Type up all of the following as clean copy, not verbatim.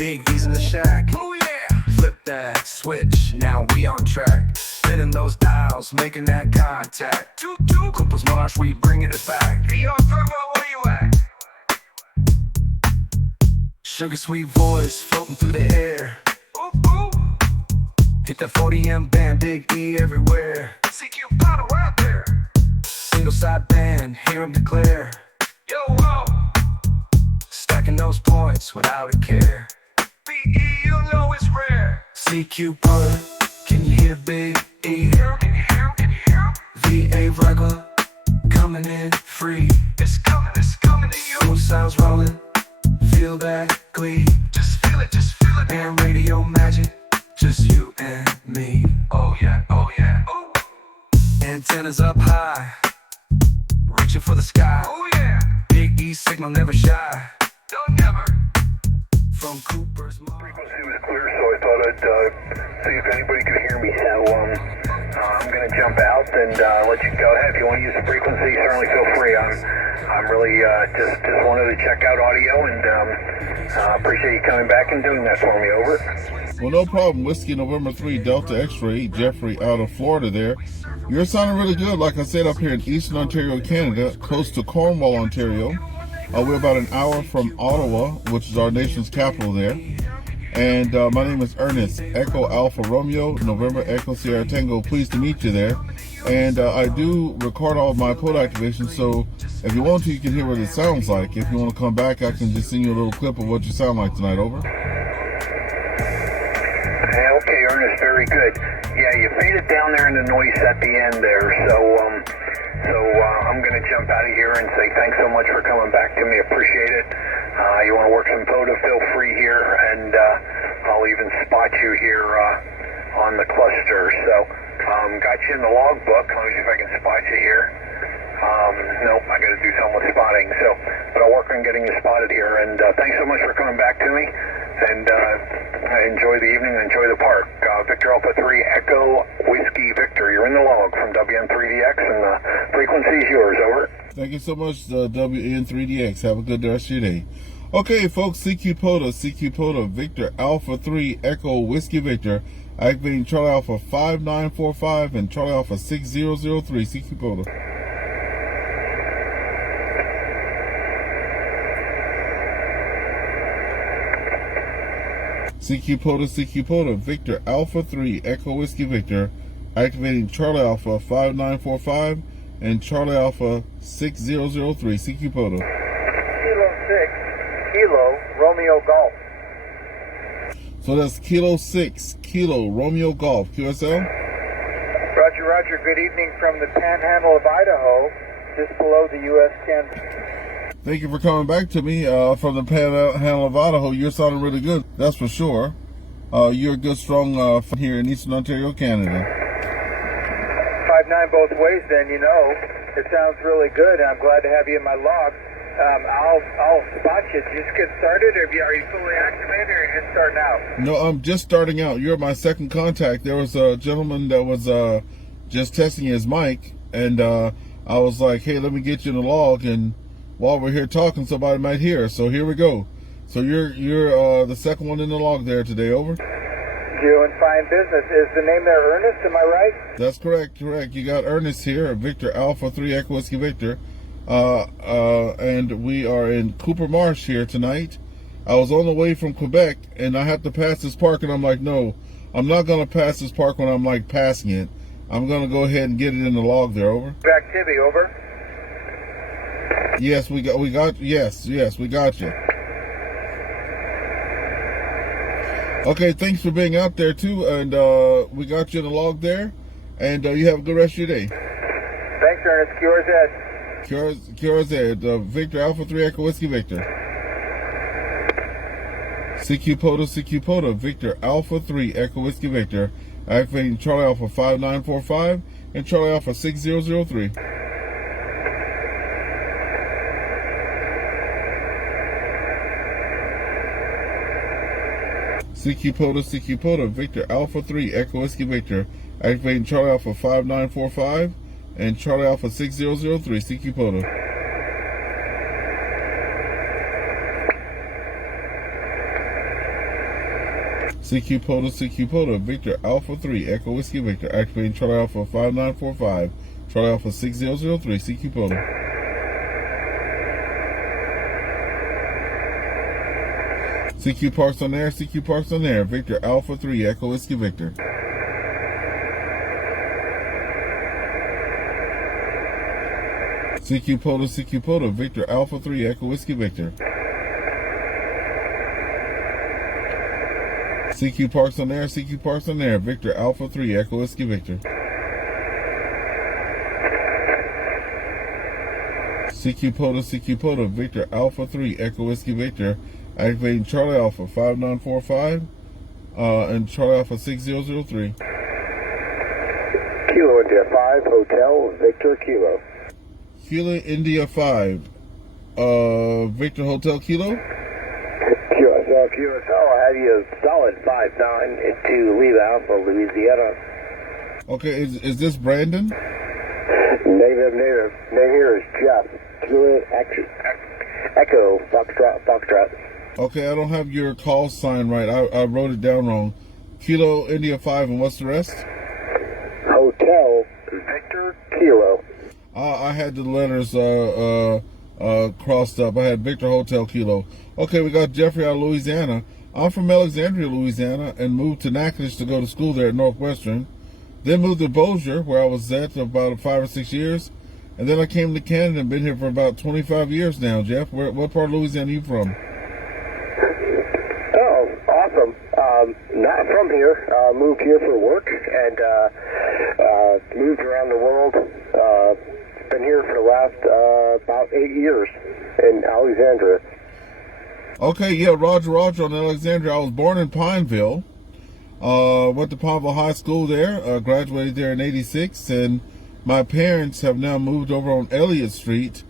Big D's in the shack. Oh yeah. Flip that switch, now we on track. Spinning those dials, making that contact. Toot Coopers Marsh, we bringing it back. Hey yo, Thermo, where you at? Sugar sweet voice floating through the air. Ooh, ooh. Hit that 40M band, Big E everywhere. CQ Powder out there. Single side band, hear him declare. Yo, whoa. Stacking those points without a care. BE, you know it's rare. CQ Powder, can you hear Big E? Can you hear him? Can you hear him? VA regular, coming in free. It's coming to you. Smooth sounds rolling, feel that glee. Just feel it, and radio magic, just you and me. Oh yeah, oh yeah. Ooh. Antennas up high, reaching for the sky. Oh yeah. Big E signal never shy. Don't never. From Cooper's Marsh. Frequency was clear, so I thought I'd see if anybody could hear me. So I'm gonna jump out and let you go ahead. If you want to use the frequency, certainly feel free. I'm really just wanted to check out audio and appreciate you coming back and doing that for me. Over. Well, no problem. Whiskey November 3 Delta X-Ray, Jeffrey out of Florida there. You're sounding really good, like I said, up here in Eastern Ontario, Canada, close to Cornwall, Ontario. We're about an hour from Ottawa, which is our nation's capital there. And my name is Ernest, Echo Alpha Romeo, November Echo Sierra Tango. Pleased to meet you there. And I do record all of my pod activations, so if you want to, you can hear what it sounds like. If you want to come back, I can just send you a little clip of what you sound like tonight. Over. Okay, Ernest, very good. Yeah, you faded down there in the noise at the end there, so I'm going to jump out of here and say thanks so much for coming back to me. Appreciate it. You want to work some POTA, feel free here, and I'll even spot you here on the cluster. So, got you in the logbook. Let me see if I can spot you here. Nope, I got to do something with spotting. So, but I'll work on getting you spotted here. And thanks so much for coming back to me. And enjoy the evening, enjoy the park. Victor Alpha 3 Echo Whiskey Victor. You're in the log from WN3DX, and the frequency is yours. Over. Thank you so much, WN3DX. Have a good rest of your day. Okay, folks, CQ POTA, Victor Alpha 3 Echo Whiskey Victor, activating Charlie Alpha 5945 and Charlie Alpha 6003, CQ POTA. CQ POTA, Victor Alpha 3 Echo Whiskey Victor, activating Charlie Alpha 5945 and Charlie Alpha 6003, CQ POTA. Kilo 6, Kilo Romeo Golf. So that's Kilo 6, Kilo Romeo Golf, QSL? Roger, roger. Good evening from the panhandle of Idaho, just below the U.S.-Canada. Thank you for coming back to me from the panhandle of Idaho. You're sounding really good, that's for sure. You're a good, strong here in Eastern Ontario, Canada. 5-9 both ways, then, you know. It sounds really good, and I'm glad to have you in my log. I'll spot you. Did you just get started, or are you fully activated, or are you just starting out? No, I'm just starting out. You're my second contact. There was a gentleman that was just testing his mic, and I was like, hey, let me get you in the log, and while we're here talking, somebody might hear. So here we go. So you're the second one in the log there today. Over. Doing fine business. Is the name there Ernest? Am I right? That's correct. You got Ernest here, Victor Alpha 3 Echo Whiskey Victor, and we are in Cooper Marsh here tonight. I was on the way from Quebec, and I have to pass this park, and I'm like, no, I'm not gonna pass this park when I'm like passing it. I'm gonna go ahead and get it in the log there. Over. Activity. Over. Yes, we got you. Okay, thanks for being out there too, and we got you in the log there, and you have a good rest of your day. Thanks, Ernest. QRZ, Victor Alpha 3 Echo Whiskey Victor. CQ POTA, Victor Alpha 3 Echo Whiskey Victor, activating Charlie Alpha 5945 and Charlie Alpha 6003. CQ POTA, Victor Alpha 3 Echo Whiskey Victor, activating Charlie Alpha 5945 and Charlie Alpha 6003, CQ POTA. CQ POTA, Victor Alpha 3, Echo Whiskey Victor, activating Charlie Alpha 5945, Charlie Alpha 6003, CQ POTA. CQ Parks on air, CQ Parks on air, Victor Alpha 3, Echo Whiskey Victor. CQ POTA, Victor Alpha 3, Echo Whiskey Victor. CQ Parks on air, CQ Parks on air, Victor Alpha 3, Echo Whiskey Victor. CQ POTA, Victor Alpha 3, Echo Whiskey Victor, activating Charlie Alpha 5945 and Charlie Alpha 6003. Kilo India 5, Hotel, Victor Kilo. Kilo India 5, Victor Hotel Kilo? QSL, I have you solid 5-9 into Lima Alpha, Louisiana. Okay, is this Brandon? Native. Name here is Jeff. Kilo Echo, Foxtrot. Okay, I don't have your call sign right. I wrote it down wrong. Kilo India 5, and what's the rest? Hotel, Victor Kilo. I had the letters crossed up. I had Victor Hotel Kilo. Okay, we got Jeffrey out of Louisiana. I'm from Alexandria, Louisiana, and moved to Natchitoches to go to school there at Northwestern. Then moved to Bossier, where I was at about 5 or 6 years. And then I came to Canada and been here for about 25 years now, Jeff. What part of Louisiana are you from? Oh, awesome. Not from here. Moved here for work and moved around the world. Been here for the last about 8 years in Alexandria. Okay, yeah, Roger on Alexandria. I was born in Pineville. Went to Pineville High School there. Graduated there in '86, and my parents have now moved over on Elliott Street,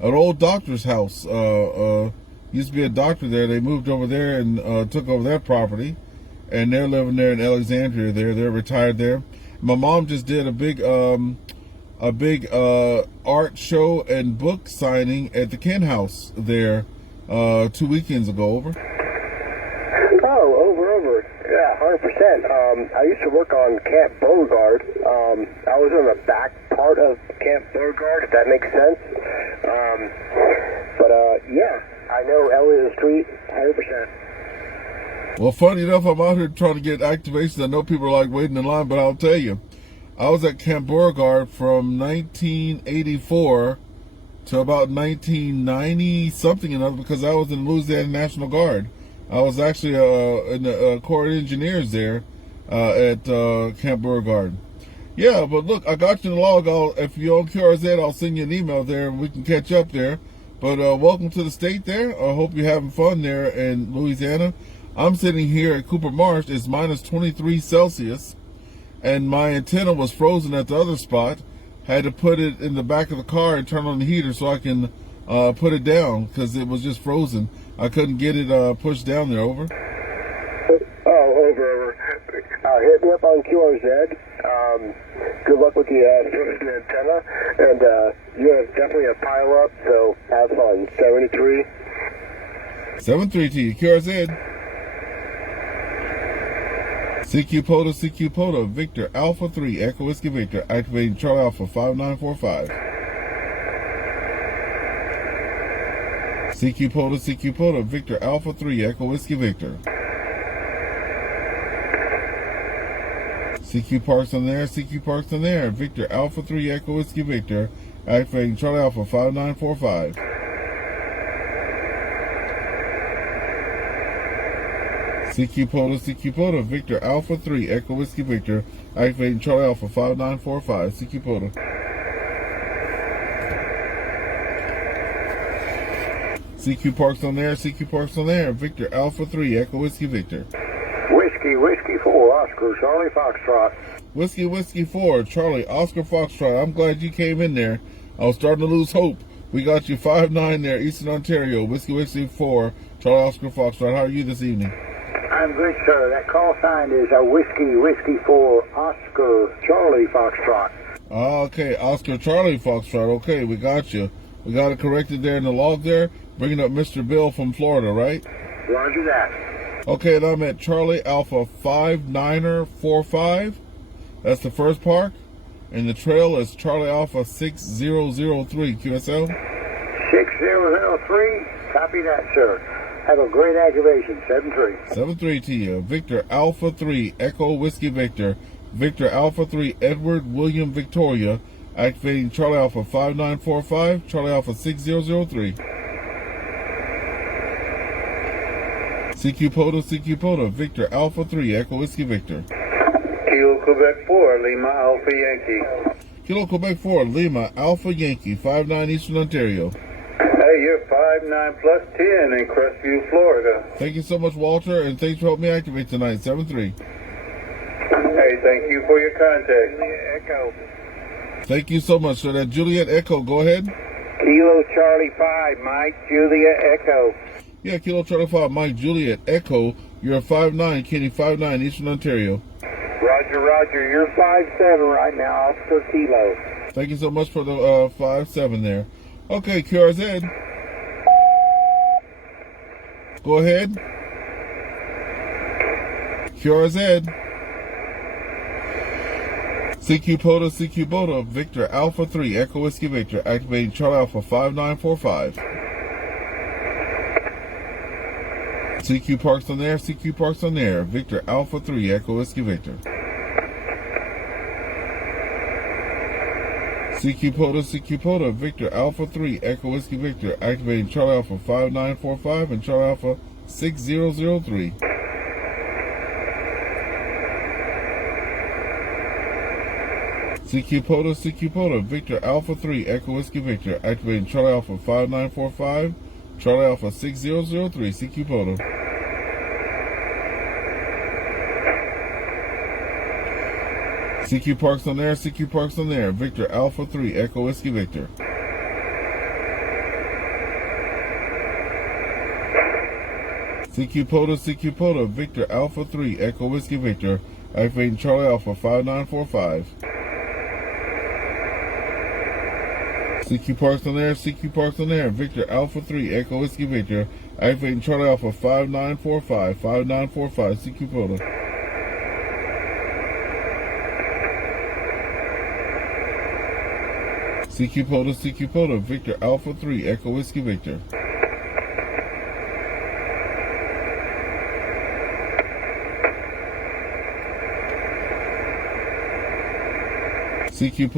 an old doctor's house. Used to be a doctor there. They moved over there and took over that property, and they're living there in Alexandria. They're retired there. My mom just did a big art show and book signing at the Kent House there 2 weekends ago. Over. Oh, over. Yeah, 100%. I used to work on Camp Beauregard. I was in the back part of Camp Beauregard, if that makes sense. Yeah, I know Elliott Street 100%. Well, funny enough, I'm out here trying to get activations. I know people are like waiting in line, but I'll tell you, I was at Camp Beauregard from 1984 to about 1990 something or other, because I was in the Louisiana National Guard. I was actually in the Corps of Engineers there at Camp Beauregard. Yeah, but look, I got you in the log. If you're on QRZ, I'll send you an email there and we can catch up there. But welcome to the state there. I hope you're having fun there in Louisiana. I'm sitting here at Cooper Marsh. It's minus 23 Celsius. And my antenna was frozen at the other spot. Had to put it in the back of the car and turn on the heater so I can put it down, because it was just frozen. I couldn't get it pushed down there. Over. Oh, over. Hit me up on QRZ. Good luck with the frozen antenna. And you have definitely a pile up, so have fun. 73. 73 to you, QRZ. CQ POTA, Victor Alpha 3, Echo Whiskey Victor, activating Charlie Alpha 5945. CQ POTA, Victor Alpha 3, Echo Whiskey Victor. CQ Parks on there, Victor Alpha 3, Echo Whiskey Victor, activating Charlie Alpha 5945. CQ POTA, Victor Alpha 3, Echo Whiskey Victor, activating Charlie Alpha 5945. CQ POTA. CQ Parks on there, Victor Alpha 3, Echo Whiskey Victor. Whiskey 4, Oscar, Charlie Foxtrot. Whiskey 4, Charlie, Oscar Foxtrot. I'm glad you came in there. I was starting to lose hope. We got you 5-9 there, Eastern Ontario. Whiskey 4, Charlie, Oscar Foxtrot. How are you this evening? I'm good, sir. That call sign is a Whiskey 4, Oscar, Charlie Foxtrot. Okay, Oscar Charlie Foxtrot. Okay, we got you. We got it corrected there in the log there. Bringing up Mr. Bill from Florida, right? Roger that. Okay, and I'm at Charlie Alpha 5945. That's the first park. And the trail is Charlie Alpha 6003, QSL. 6003, copy that, sir. Have a great activation, 7-3. 7-3 to you. Victor Alpha 3, Echo Whiskey Victor. Victor Alpha 3, Edward William Victoria. Activating Charlie Alpha 5945, Charlie Alpha 6003. CQ Poto, Victor Alpha 3, Echo Whiskey Victor. Kilo Quebec 4, Lima Alpha Yankee. Kilo Quebec 4, Lima Alpha Yankee, 59 Eastern Ontario. Hey, you're 59 plus 10 in Crestview, Florida. Thank you so much, Walter, and thanks for helping me activate tonight, 7-3. Hey, thank you for your contact. Echo. Thank you so much, sir. That Juliet Echo, go ahead. Kilo Charlie 5, Mike Julia Echo. Yeah, Kilo Charlie 5, Mike Juliet Echo. You're 5'9", Kenny 5'9", Eastern Ontario. Roger, Roger. You're 5'7" right now, per kilo. Thank you so much for the 5'7" there. Okay, QRZ. Go ahead. QRZ. CQ Poto, Victor Alpha 3, Echo Whiskey Victor, activating Charlie Alpha 5945. CQ Parks on there, Victor Alpha 3, Echo Whiskey Victor. CQ Poto, Victor Alpha 3, Echo Whiskey Victor, activating Charlie Alpha 5945 and Charlie Alpha 6003. CQ Poto, Victor Alpha 3, Echo Whiskey Victor, activating Charlie Alpha 5945, Charlie Alpha 6003, CQ Poto. CQ Parks on there, Victor Alpha 3, Echo Whiskey Victor. CQ Poto, Victor Alpha 3, Echo Whiskey Victor, activating Charlie Alpha 5945. CQ Parks on there, Victor Alpha 3, Echo Whiskey Victor, activating Charlie Alpha 5945, CQ Poto. CQ Poto, Victor Alpha 3, Echo Whiskey Victor. CQ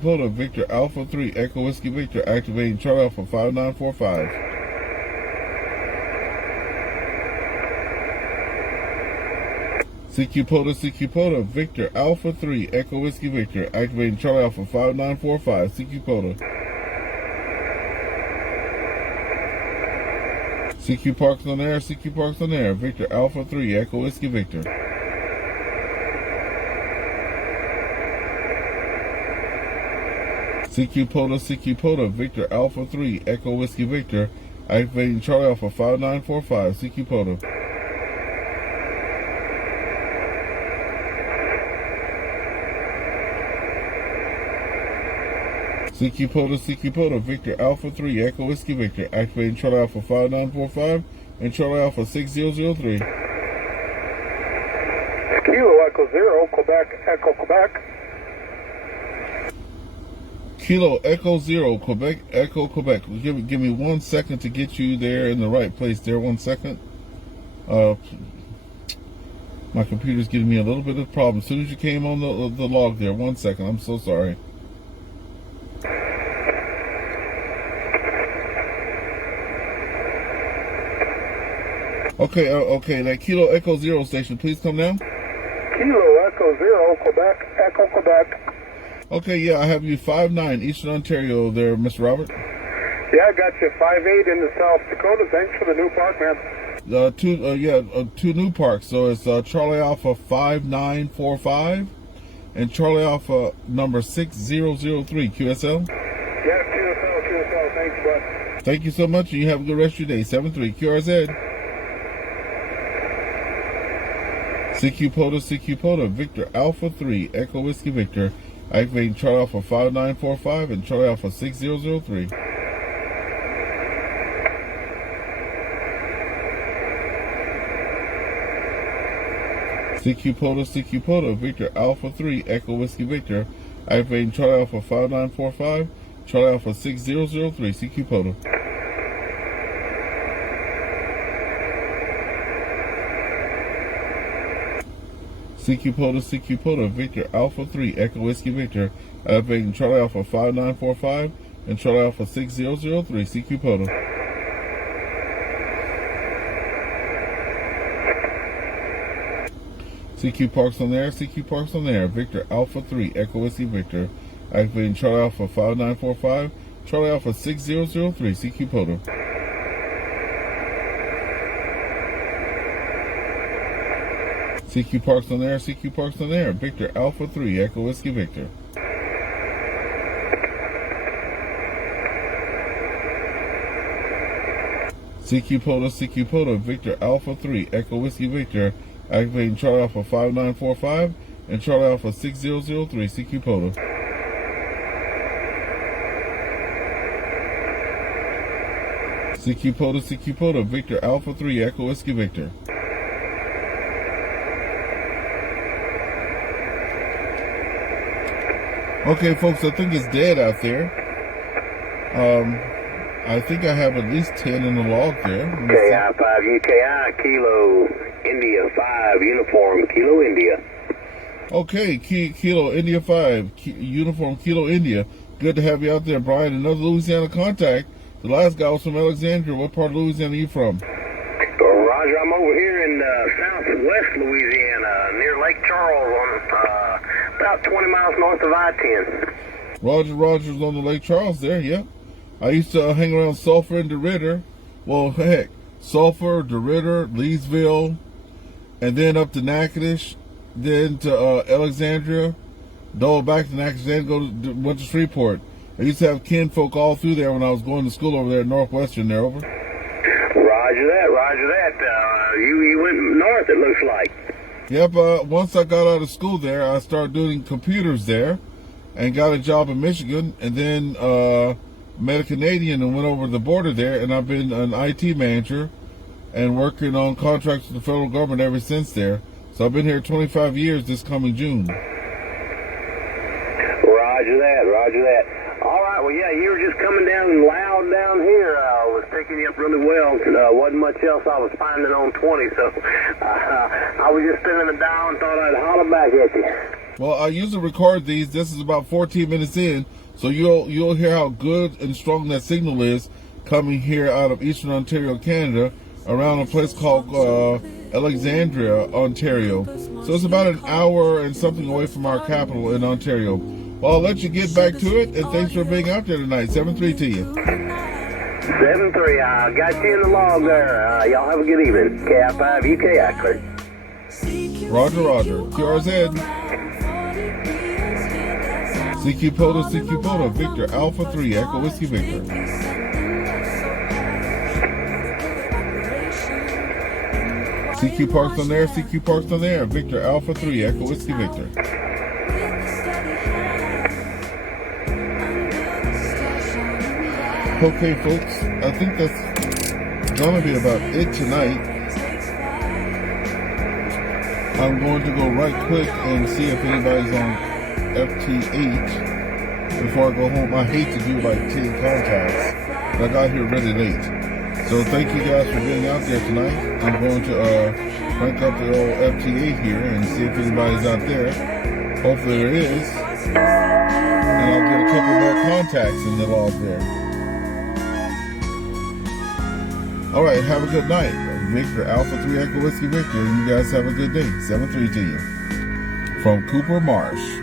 Poto, Victor Alpha 3, Echo Whiskey Victor, activating Charlie Alpha 5945. CQ Poto, Victor Alpha 3, Echo Whiskey Victor, activating Charlie Alpha 5945, CQ Poto. CQ Parks on there, Victor Alpha 3, Echo Whiskey Victor. CQ Poto, Victor Alpha 3, Echo Whiskey Victor, activating Charlie Alpha 5945, CQ Poto. CQ Poto, Victor Alpha 3, Echo Whiskey Victor, activating Charlie Alpha 5945 and Charlie Alpha 6003. Kilo Echo 0, Quebec, Echo Quebec. Kilo Echo 0, Quebec, Echo Quebec. Give me 1 second to get you there in the right place there. 1 second. My computer's giving me a little bit of a problem. As soon as you came on the log there, 1 second. I'm so sorry. Okay, that Kilo Echo 0 station, please come down. Kilo Echo 0, Quebec, Echo Quebec. Okay, yeah, I have you 5'9", Eastern Ontario there, Mr. Robert. Yeah, I got you 5'8" in the South Dakota. Thanks for the new park, man. Two new parks. So it's Charlie Alpha 5945 and Charlie Alpha number 6003, QSL. Yeah, QSL. Thanks, bud. Thank you so much, and you have a good rest of your day. 7-3, QRZ. CQ Poto, Victor Alpha 3, Echo Whiskey Victor, activating Charlie Alpha 5945 and Charlie Alpha 6003. CQ Poto, Victor Alpha 3, Echo Whiskey Victor, activating Charlie Alpha 5945, Charlie Alpha 6003, CQ Poto. CQ Poto, Victor Alpha 3, Echo Whiskey Victor, activating Charlie Alpha 5945 and Charlie Alpha 6003, CQ Poto. CQ Parks on there, Victor Alpha 3, Echo Whiskey Victor, activating Charlie Alpha 5945, Charlie Alpha 6003, CQ Poto. CQ Parks on there, Victor Alpha 3, Echo Whiskey Victor. CQ Poto, Victor Alpha 3, Echo Whiskey Victor, activating Charlie Alpha 5945 and Charlie Alpha 6003, CQ Poto. CQ Poto, Victor Alpha 3, Echo Whiskey Victor. Okay, folks, I think it's dead out there. I think I have at least 10 in the log there. KI-5 UKI, Kilo India 5, Uniform Kilo India. Okay, Kilo India 5, Uniform Kilo India. Good to have you out there, Brian. Another Louisiana contact. The last guy was from Alexandria. What part of Louisiana are you from? Roger, I'm over here in southwest Louisiana, near Lake Charles, on about 20 miles north of I-10. Roger's on the Lake Charles there, yeah. I used to hang around Sulphur and DeRidder. Well, heck, Sulphur, DeRidder, Leesville, and then up to Natchitoches, then to Alexandria, double back to Natchitoches, then went to Shreveport. I used to have kinfolk all through there when I was going to school over there at Northwestern there, over. Roger that. You went north, it looks like. Yep, once I got out of school there, I started doing computers there and got a job in Michigan, and then met a Canadian and went over the border there, and I've been an IT manager and working on contracts with the federal government ever since there. So I've been here 25 years this coming June. Roger that. All right, well, yeah, you were just coming down loud down here. I was picking you up really well. Wasn't much else I was finding on 20, so I was just spinning the dial and thought I'd holler back at you. Well, I usually record these. This is about 14 minutes in, so you'll hear how good and strong that signal is coming here out of Eastern Ontario, Canada, around a place called Alexandria, Ontario. So it's about an hour and something away from our capital in Ontario. Well, I'll let you get back to it, and thanks for being out there tonight. 7-3 to you. 7-3, I got you in the log there. Y'all have a good evening. KI-5 UKI, clear. Roger. QRZ. CQ Poto, Victor Alpha 3, Echo Whiskey Victor. CQ Parks on there, Victor Alpha 3, Echo Whiskey Victor. Okay, folks, I think that's gonna be about it tonight. I'm going to go right quick and see if anybody's on FT8 before I go home. I hate to do like 10 contacts, but I got here really late. So thank you guys for being out there tonight. I'm going to crank up the old FT8 here and see if anybody's out there. Hopefully there is. And I'll get a couple more contacts in the log there. All right, have a good night. Victor Alpha 3 Echo Whiskey Victor, and you guys have a good day. 7-3 to you. From Cooper Marsh.